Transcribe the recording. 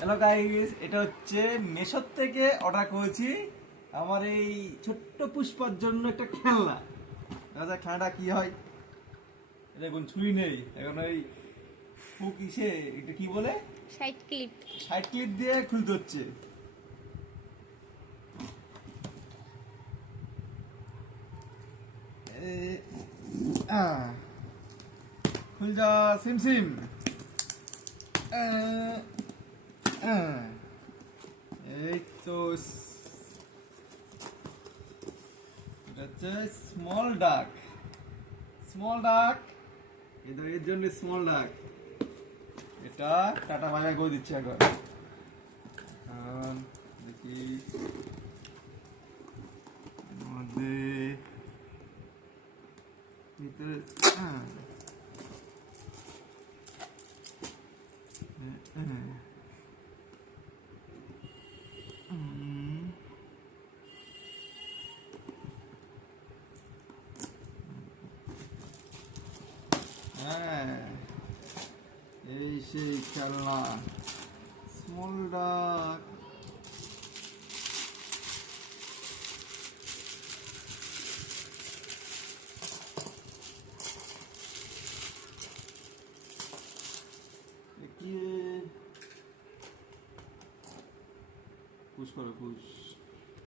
Hello guys, এটা হচ্ছে মেশোর থেকে অর্ডার করেছি আমার এই ছোট্ট পুষ্পার জন্য একটা খেলনা। দাদা খেলনাটা কি হয় দেখুন, ছুরি নেই এখন। ওই হুক ইসে এটা কি বলে, সাইড ক্লিপ। সাইড ক্লিপ দিয়ে খুলতে হচ্ছে। খুল যা সিম সিম। এই তো এটা হচ্ছে স্মল ডাক। স্মল ডাক, এর জন্য স্মল ডাক। এটা টাটা বাজার করে দিচ্ছে এখন। দেখি এর মধ্যে ভিতরে হ্যাঁ, এই সেই খেলনা স্মল ডাক। পুশ করো, পুশ।